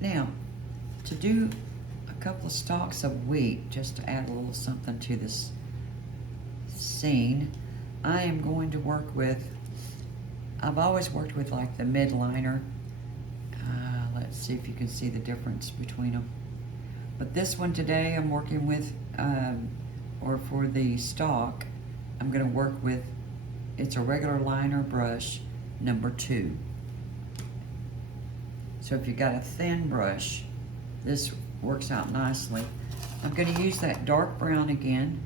Now, to do a couple of stalks of wheat, just to add a little something to this scene, I am going to work with, I've always worked with like the midliner. Let's see if you can see the difference between them. But this one today I'm working with, or for the stalk, I'm going to work with, it's a regular liner brush, number 2. So if you've got a thin brush, this works out nicely. I'm going to use that dark brown again,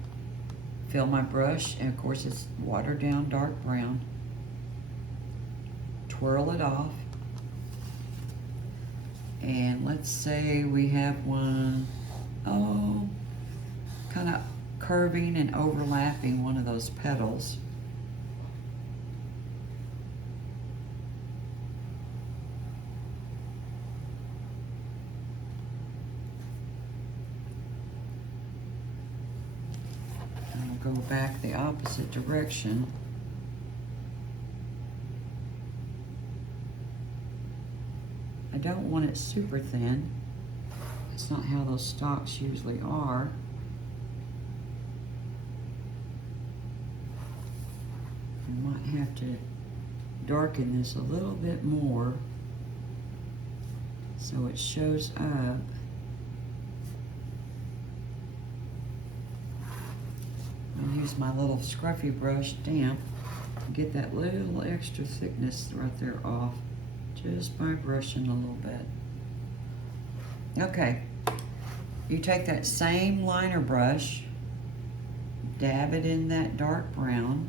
fill my brush, and of course it's watered down dark brown. Twirl it off. And let's say we have one, kind of curving and overlapping one of those petals. And we'll go back the opposite direction. I don't want it super thin. It's not how those stalks usually are. I might have to darken this a little bit more so it shows up. I'll use my little scruffy brush damp to get that little extra thickness right there off, just by brushing a little bit. Okay, you take that same liner brush, dab it in that dark brown,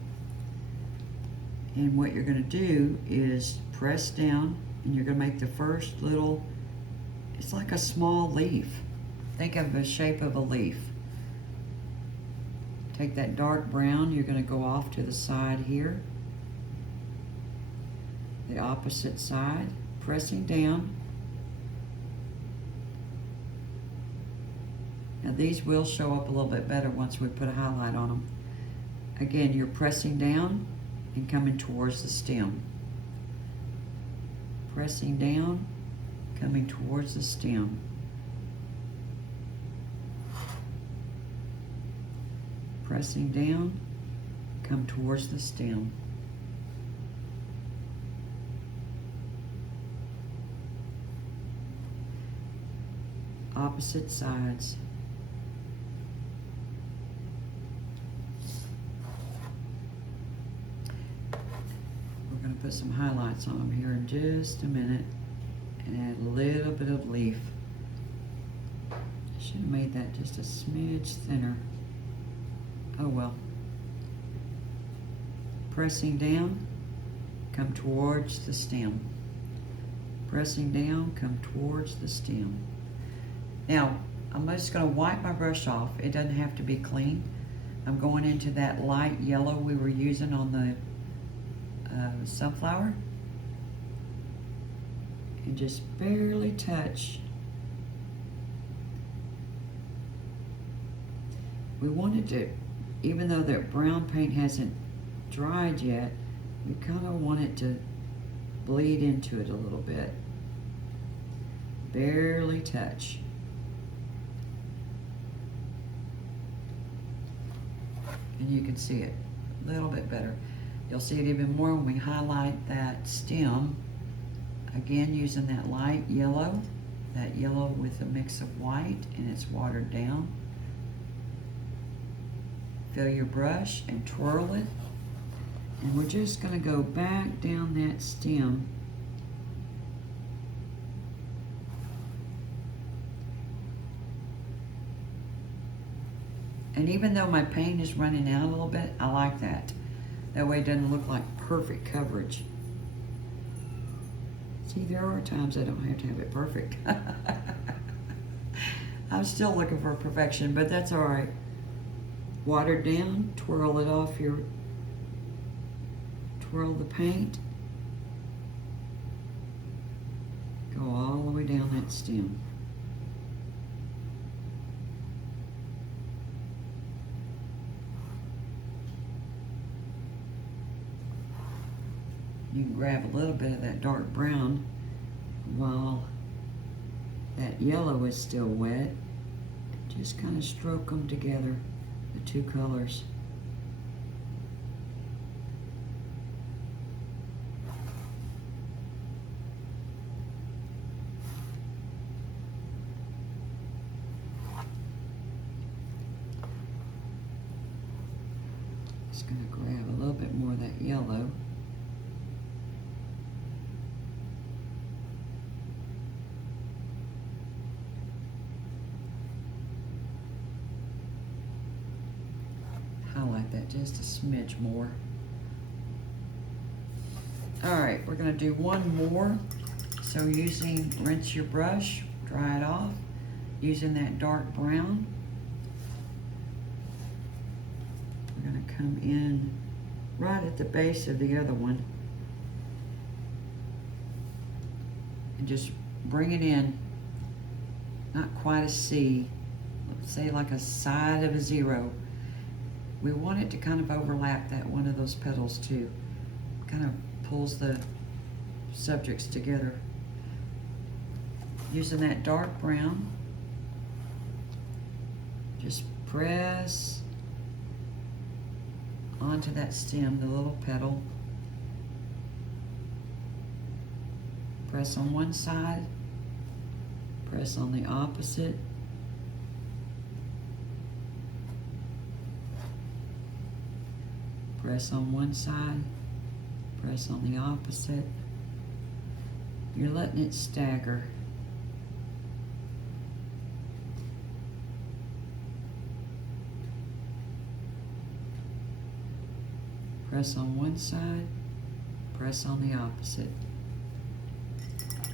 and what you're going to do is press down, and you're going to make the first little, it's like a small leaf. Think of the shape of a leaf. Take that dark brown, you're going to go off to the side here, the opposite side, pressing down. Now these will show up a little bit better once we put a highlight on them. Again, you're pressing down and coming towards the stem. Pressing down, coming towards the stem. Pressing down, come towards the stem. Opposite sides. We're going to put some highlights on them here in just a minute and add a little bit of leaf. I should have made that just a smidge thinner. Oh well. Pressing down, come towards the stem. Pressing down, come towards the stem. Now, I'm just going to wipe my brush off. It doesn't have to be clean. I'm going into that light yellow we were using on the sunflower. And just barely touch. We wanted to, even though that brown paint hasn't dried yet, we kind of want it to bleed into it a little bit. Barely touch. And you can see it a little bit better. You'll see it even more when we highlight that stem. Again, using that light yellow, that yellow with a mix of white, and it's watered down. Fill your brush and twirl it. And we're just going to go back down that stem. And even though my paint is running out a little bit, I like that. That way it doesn't look like perfect coverage. See, there are times I don't have to have it perfect. I'm still looking for perfection, but that's all right. Water down, twirl it off your, twirl the paint. Go all the way down that stem. You can grab a little bit of that dark brown while That yellow is still wet. Just kind of stroke them together, the two colors. Just going to grab a little bit more of that yellow. Highlight that just a smidge more. All right, we're going to do one more. So rinse your brush, dry it off, using that dark brown. We're going to come in right at the base of the other one and just bring it in, not quite a C, let's say like a side of a zero. We want it to kind of overlap that one of those petals too. Kind of pulls the subjects together. Using that dark brown, just press onto that stem, the little petal. Press on one side, press on the opposite. Press on one side, press on the opposite. You're letting it stagger. Press on one side, press on the opposite.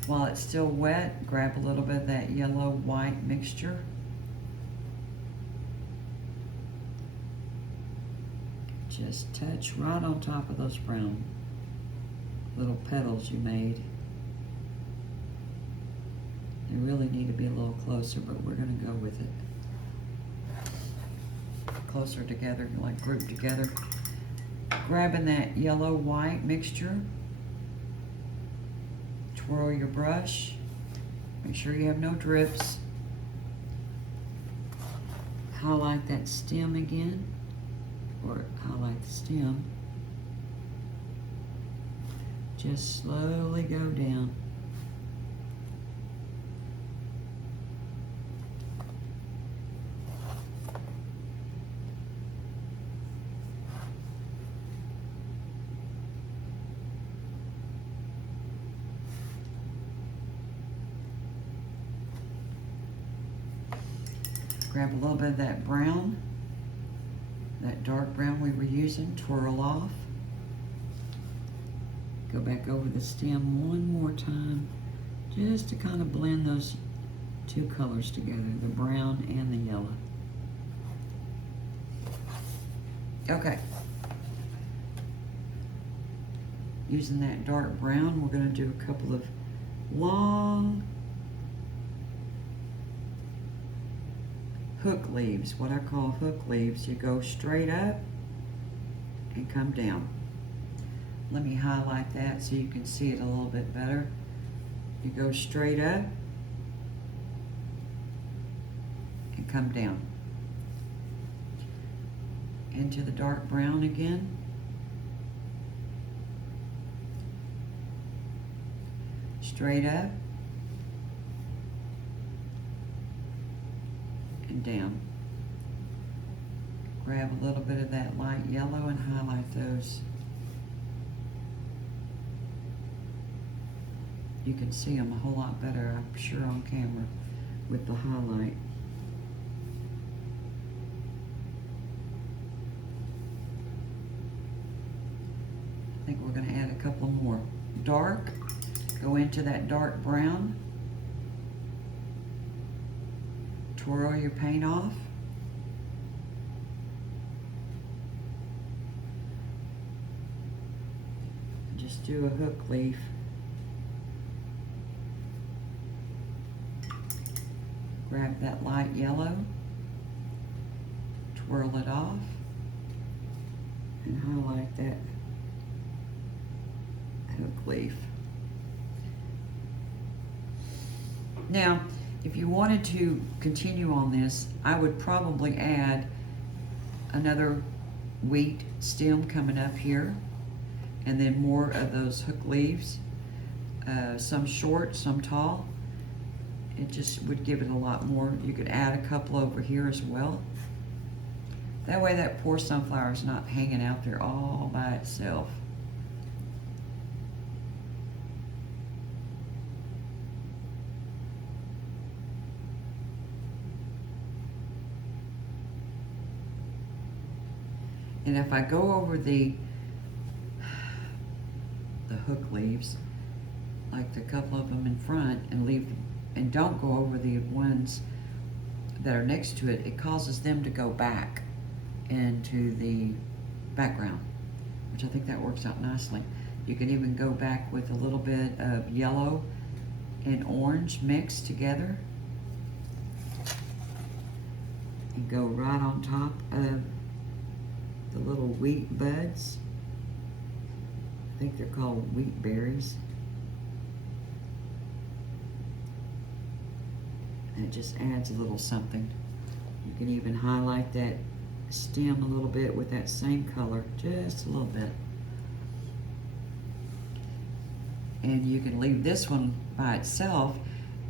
While it's still wet, grab a little bit of that yellow-white mixture. Just touch right on top of those brown little petals you made. They really need to be a little closer, but we're going to go with it. Closer together, like grouped together. Grabbing that yellow-white mixture. Twirl your brush. Make sure you have no drips. Highlight that stem again. Or highlight the stem. Just slowly go down. Grab a little bit of that brown. That dark brown we were using, twirl off. Go back over the stem one more time, just to kind of blend those two colors together, the brown and the yellow. Okay. Using that dark brown, we're going to do a couple of long hook leaves, what I call hook leaves. You go straight up and come down. Let me highlight that so you can see it a little bit better. You go straight up and come down. Into the dark brown again. Straight up and down. Grab a little bit of that light yellow and highlight those. You can see them a whole lot better, I'm sure, on camera with the highlight. I think we're going to add a couple more. Dark, go into that dark brown. Twirl your paint off. Just do a hook leaf. Grab that light yellow, twirl it off, and highlight that hook leaf. Now, if you wanted to continue on this, I would probably add another wheat stem coming up here, and then more of those hook leaves, some short, some tall. It just would give it a lot more. You could add a couple over here as well. That way that poor sunflower is not hanging out there all by itself. And if I go over the hook leaves, like the couple of them in front, and leave, and don't go over the ones that are next to it, it causes them to go back into the background, which I think that works out nicely. You can even go back with a little bit of yellow and orange mixed together and go right on top of the little wheat buds. I think they're called wheat berries. And it just adds a little something. You can even highlight that stem a little bit with that same color, just a little bit. And you can leave this one by itself,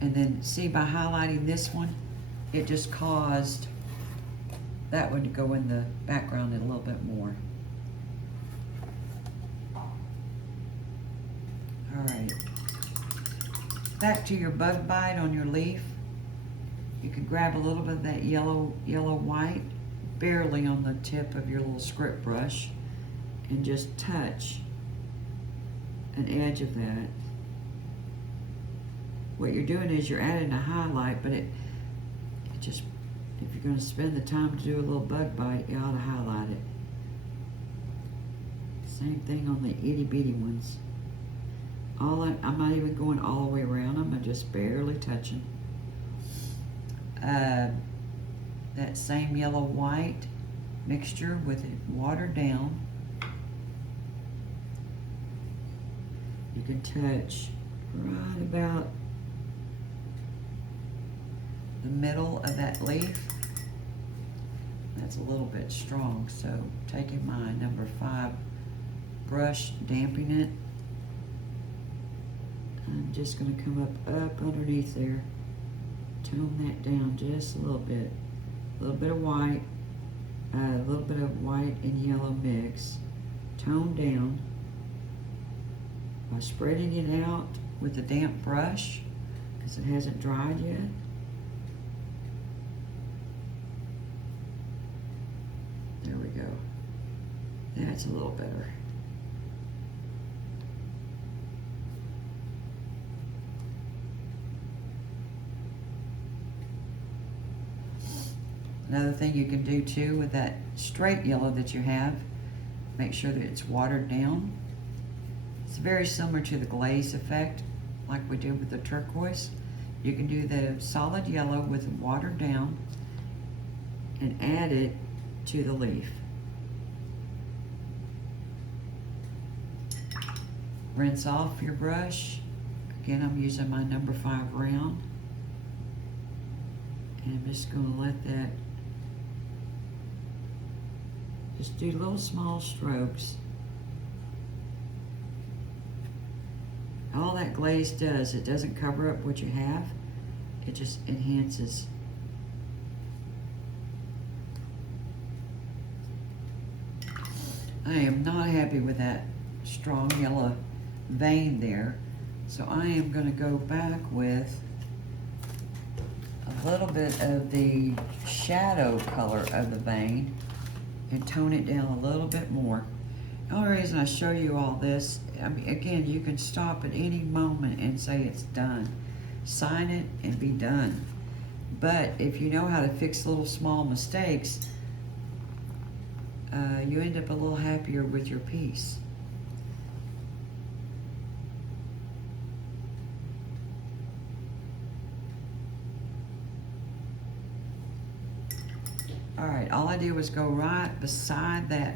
and then see, by highlighting this one, it just caused that one to go in the background a little bit more. All right, back to your bug bite on your leaf. You can grab a little bit of that yellow white, barely on the tip of your little script brush, and just touch an edge of that. What you're doing is you're adding a highlight, but it just, if you're going to spend the time to do a little bug bite, you ought to highlight it. Same thing on the itty bitty ones. I'm not even going all the way around them, I'm just barely touching. That same yellow white mixture with it watered down. You can touch right about the middle of that leaf. That's a little bit strong, so taking my number 5 brush, damping it, I'm just going to come up underneath there, tone that down just a little bit of white, a little bit of white and yellow mix, tone down by spreading it out with a damp brush because it hasn't dried yet. There we go. That's a little better. Another thing you can do too with that straight yellow that you have, make sure that it's watered down. It's very similar to the glaze effect, like we did with the turquoise. You can do the solid yellow with it watered down and add it to the leaf. Rinse off your brush. Again, I'm using my number 5 round. And I'm just going to let that, just do little small strokes. All that glaze does, it doesn't cover up what you have, it just enhances. I am not happy with that strong yellow vein there, so I am going to go back with a little bit of the shadow color of the vein and tone it down a little bit more. The only reason I show you all this, I mean, again, you can stop at any moment and say it's done. Sign it and be done. But if you know how to fix little small mistakes, you end up a little happier with your piece. All right, all I did was go right beside that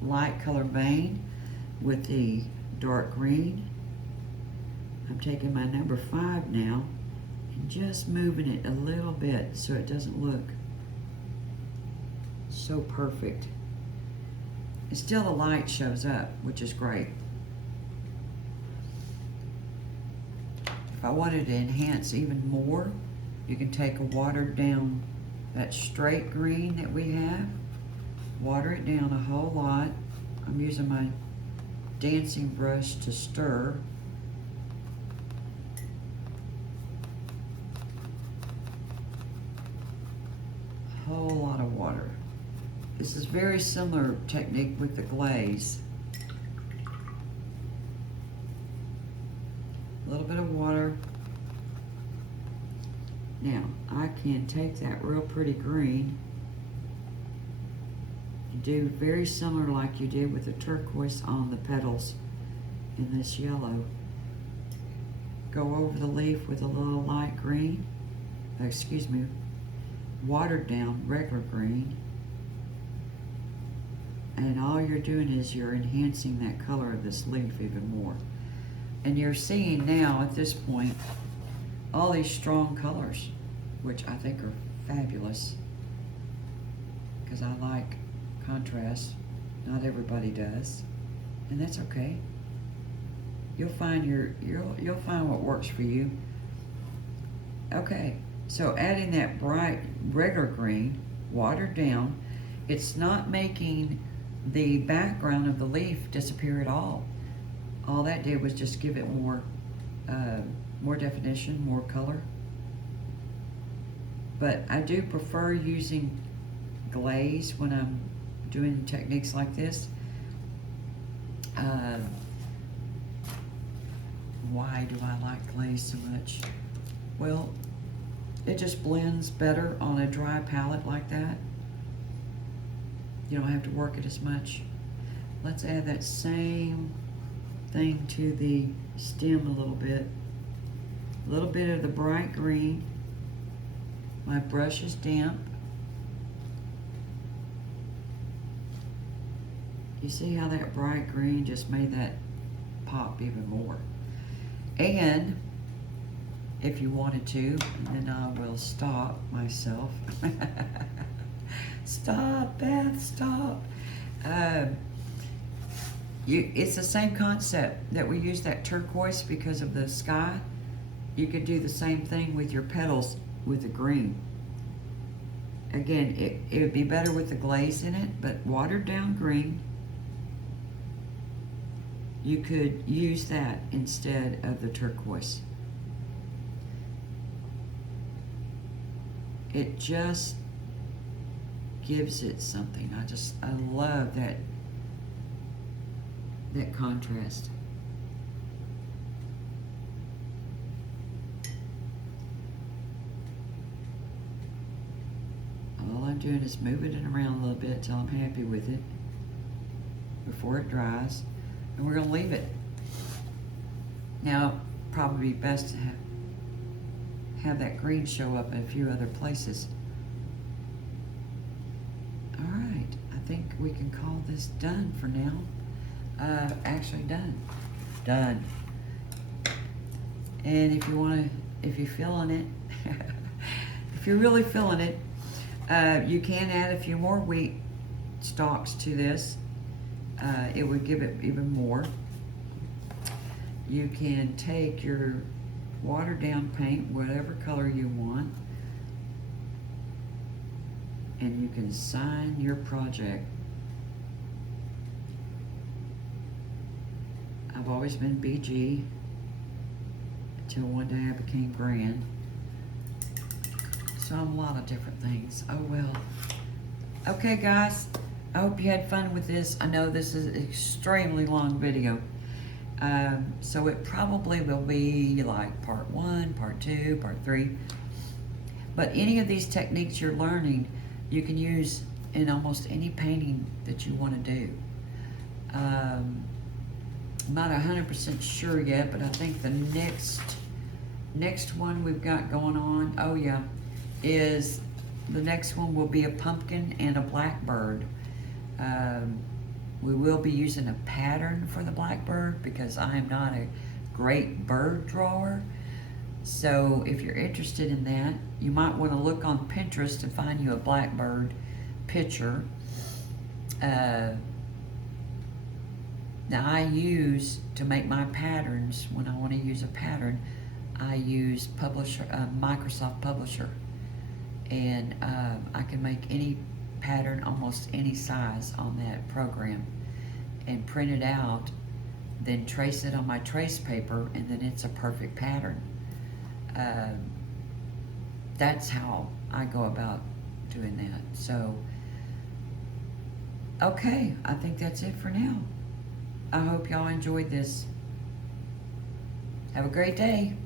light color vein with the dark green. I'm taking my number 5 now and just moving it a little bit so it doesn't look so perfect. And still the light shows up, which is great. If I wanted to enhance even more, you can take a watered down, that straight green that we have, water it down a whole lot. I'm using my dancing brush to stir. A whole lot of water. This is very similar technique with the glaze. A little bit of water. Now, I can take that real pretty green and do very similar like you did with the turquoise on the petals in this yellow. Go over the leaf with a little light green, excuse me, watered down regular green. And all you're doing is you're enhancing that color of this leaf even more. And you're seeing now at this point all these strong colors, which I think are fabulous, because I like contrast. Not everybody does, and that's okay. You'll find you'll find what works for you. Okay, so adding that bright regular green, watered down, it's not making the background of the leaf disappear at all. All that did was just give it more definition, more color. But I do prefer using glaze when I'm doing techniques like this. Why do I like glaze so much? Well, it just blends better on a dry palette like that. You don't have to work it as much. Let's add that same thing to the stem a little bit. A little bit of the bright green. My brush is damp. You see how that bright green just made that pop even more. And if you wanted to, then I will stop myself. Stop, Beth, stop. It's the same concept that we use that turquoise because of the sky. You could do the same thing with your petals with the green. Again, it would be better with the glaze in it, but watered down green, you could use that instead of the turquoise. It just gives it something. I love that contrast. All I'm doing is moving it around a little bit till I'm happy with it before it dries. And we're gonna leave it. Now, probably best to have that green show up in a few other places. All right, I think we can call this done for now. Actually done. Done. And if you're feeling it, if you're really feeling it, you can add a few more wheat stalks to this. It would give it even more. You can take your watered down paint, whatever color you want, and you can sign your project. I've always been BG until one day I became Gran. So I'm a lot of different things. Oh well. Okay guys, I hope you had fun with this. I know this is an extremely long video. So it probably will be like part 1, part 2, part 3. But any of these techniques you're learning, you can use in almost any painting that you want to do. I'm not 100% sure yet, but I think the next one we've got going on, oh yeah, is the next one will be a pumpkin and a blackbird. We will be using a pattern for the blackbird because I am not a great bird drawer, So if you're interested in that, you might want to look on Pinterest to find you a blackbird picture. Now I use, to make my patterns, when I want to use a pattern, I use Microsoft Publisher. And I can make any pattern almost any size on that program and print it out, then trace it on my trace paper, and then it's a perfect pattern. That's how I go about doing that. So, okay, I think that's it for now. I hope y'all enjoyed this. Have a great day.